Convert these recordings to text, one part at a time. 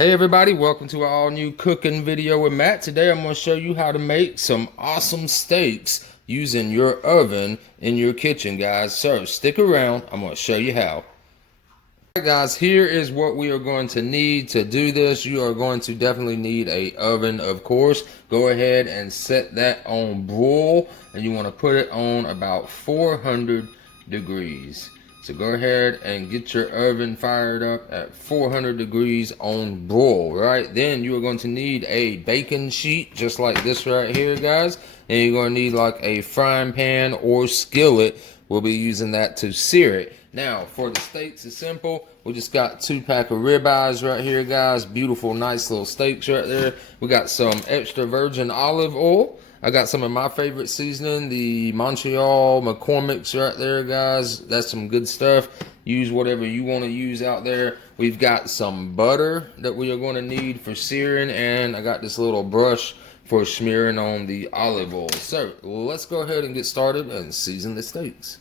Hey everybody, welcome to our all new cooking video with Matt. Today I'm going to show you how to make some awesome steaks using your oven in your kitchen, guys. So stick around, I'm going to show you how. Alright guys, here is what we are going to need to do this. You are going to definitely need a oven, of course. Go ahead and set that on broil, and you want to put it on about 400 degrees. So go ahead and get your oven fired up at 400 degrees on broil, right? Then you are going to need a baking sheet just like this right here, guys. And you're going to need like a frying pan or skillet. We'll be using that to sear it. Now, for the steaks, it's simple. We just got 2-pack of ribeyes right here, guys. Beautiful, nice little steaks right there. We got some extra virgin olive oil. I got some of my favorite seasoning, the Montreal McCormick's right there, guys. That's some good stuff. Use whatever you want to use out there. We've got some butter that we are going to need for searing, and I got this little brush for smearing on the olive oil. So let's go ahead and get started and season the steaks.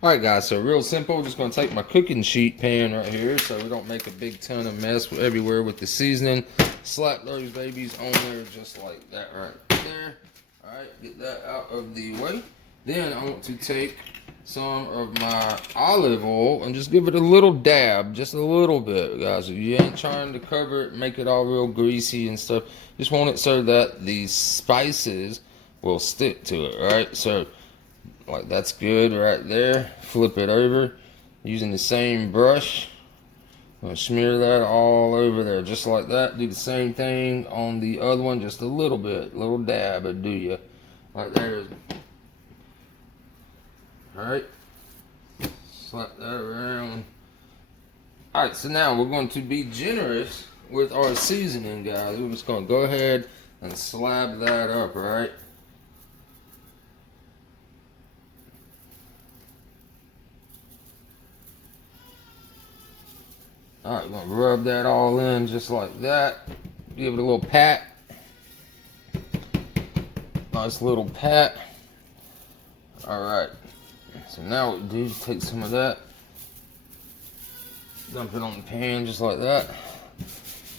Alright guys, so real simple, just going to take my cooking sheet pan right here so we don't make a big ton of mess everywhere with the seasoning. Slap those babies on there just like that right there. Alright, get that out of the way. Then I want to take some of my olive oil and just give it a little dab, just a little bit, guys. If you ain't trying to cover it, make it all real greasy and stuff, just want it so that the spices will stick to it, right? So like that's good right there. Flip it over using the same brush. I'm gonna smear that all over there just like that. Do the same thing on the other one, just a little bit, little dab it do you like there. Alright, slap that around. Alright, so now we're going to be generous with our seasoning, guys. We're just gonna go ahead and slab that up, right? Alright, we're gonna rub that all in just like that. Give it a little pat. Nice little pat. Alright. So now what we do is take some of that. Dump it on the pan just like that.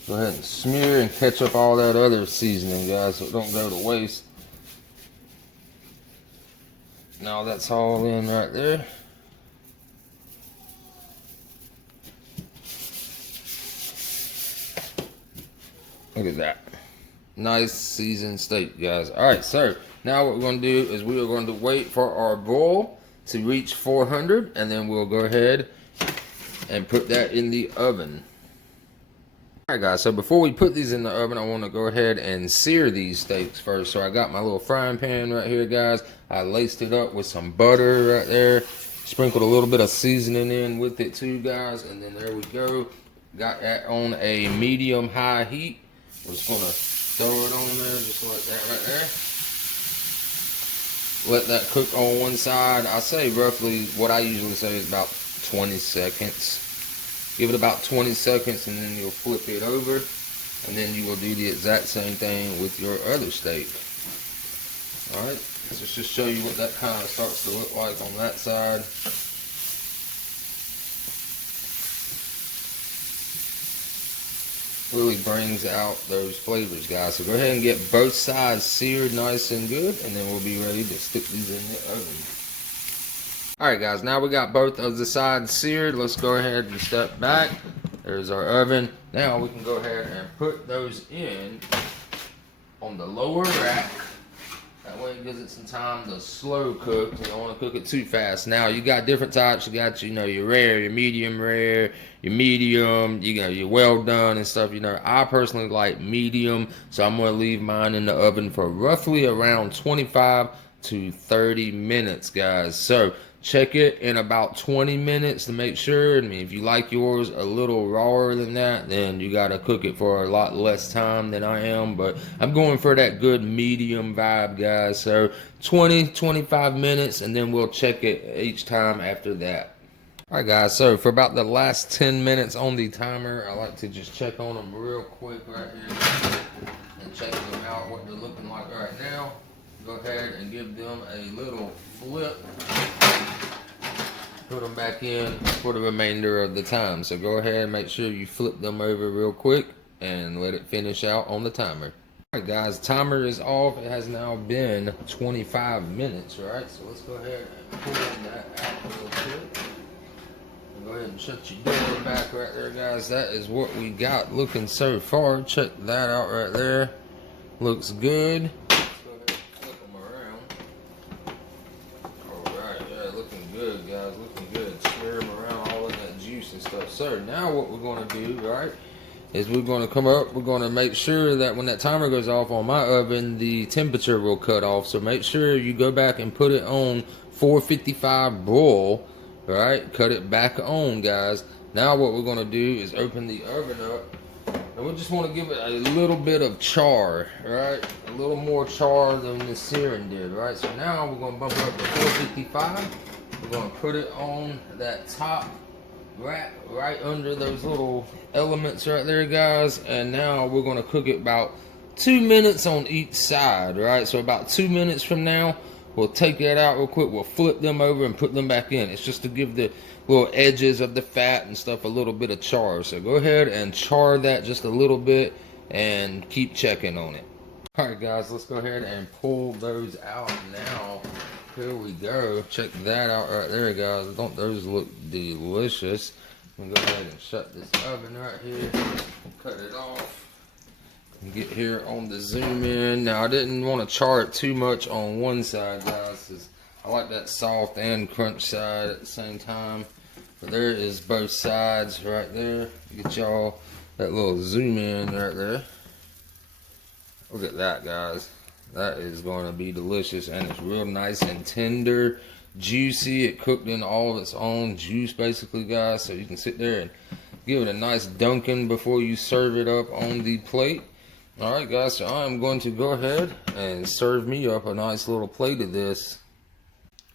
Go ahead and smear and catch up all that other seasoning, guys, so it don't go to waste. Now that's all in right there. Look at that. Nice seasoned steak, guys. Alright, so now what we're going to do is we are going to wait for our broil to reach 400, and then we'll go ahead and put that in the oven. Alright guys, so before we put these in the oven, I want to go ahead and sear these steaks first. So I got my little frying pan right here, guys. I laced it up with some butter right there. Sprinkled a little bit of seasoning in with it too, guys. And then there we go. Got that on a medium-high heat. We're just going to throw it on there just like that right there. Let that cook on one side. I say roughly, what I usually say is about 20 seconds. Give it about 20 seconds and then you'll flip it over. And then you will do the exact same thing with your other steak. Alright, let's just show you what that kind of starts to look like on that side. Really brings out those flavors, guys. So go ahead and get both sides seared nice and good, and then we'll be ready to stick these in the oven. Alright guys, now we got both of the sides seared. Let's go ahead and step back. There's our oven. Now we can go ahead and put those in on the lower rack. That way it gives it some time to slow cook. You don't want to cook it too fast. Now you got different types. You got, you know, your rare, your medium rare, your medium, you know, your well done and stuff. You know, I personally like medium, so I'm going to leave mine in the oven for roughly around 25 to 30 minutes, guys. So check it in about 20 minutes to make sure. I mean, if you like yours a little rawer than that, then you got to cook it for a lot less time than I am. But I'm going for that good medium vibe, guys. So 20-25 minutes, and then we'll check it each time after that. Alright guys, so for about the last 10 minutes on the timer, I like to just check on them real quick right here and check them out, what they're looking like right now. Go ahead and give them a little flip. Put them back in for the remainder of the time. So go ahead and make sure you flip them over real quick. and let it finish out on the timer. Alright guys, timer is off. It has now been 25 minutes, right? So let's go ahead and pull that out real quick. Go ahead and shut your door back right there, guys. That is what we got looking so far. Check that out right there. Looks good. Let's go ahead and flip them around. Alright, yeah, looking good, guys. Looking good. Smear them around, all of that juice and stuff. So now what we're going to do, right, is we're going to come up, we're going to make sure that when that timer goes off on my oven, the temperature will cut off. So make sure you go back and put it on 455 broil. Alright, cut it back on, guys. Now what we're going to do is open the oven up, and we just want to give it a little bit of char, right? A little more char than the searing did, right? So now we're going to bump it up to 455. We're going to put it on that top rack right under those little elements right there, guys. And now we're going to cook it about 2 minutes on each side, right? So about 2 minutes from now, we'll take that out real quick. We'll flip them over and put them back in. It's just to give the little edges of the fat and stuff a little bit of char. So go ahead and char that just a little bit and keep checking on it. Alright guys, let's go ahead and pull those out now. Here we go. Check that out right there, guys. Don't those look delicious? I'm gonna go ahead and shut this oven right here. Cut it off. Get here on the zoom in. Now I didn't want to char it too much on one side, guys, because I like that soft and crunch side at the same time. But there is both sides right there. Get y'all that little zoom in right there. Look at that, guys. That is going to be delicious, and it's real nice and tender, juicy. It cooked in all of its own juice basically, guys, so you can sit there and give it a nice dunking before you serve it up on the plate. Alright guys, so I'm going to go ahead and serve me up a nice little plate of this.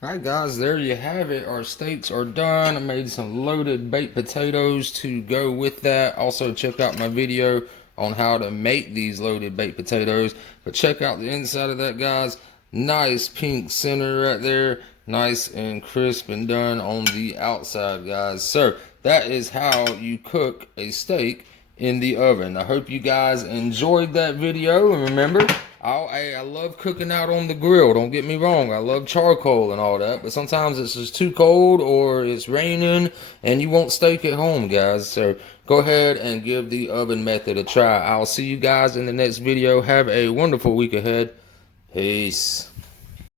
Alright guys, there you have it. Our steaks are done. I made some loaded baked potatoes to go with that. Also check out my video on how to make these loaded baked potatoes. But check out the inside of that, guys. Nice pink center right there. Nice and crisp and done on the outside, guys. So that is how you cook a steak in the oven. I hope you guys enjoyed that video, and remember, I love cooking out on the grill. Don't get me wrong, I love charcoal and all that, but sometimes it's just too cold or it's raining and you want steak at home, guys. So go ahead and give the oven method a try. I'll see you guys in the next video. Have a wonderful week ahead. Peace.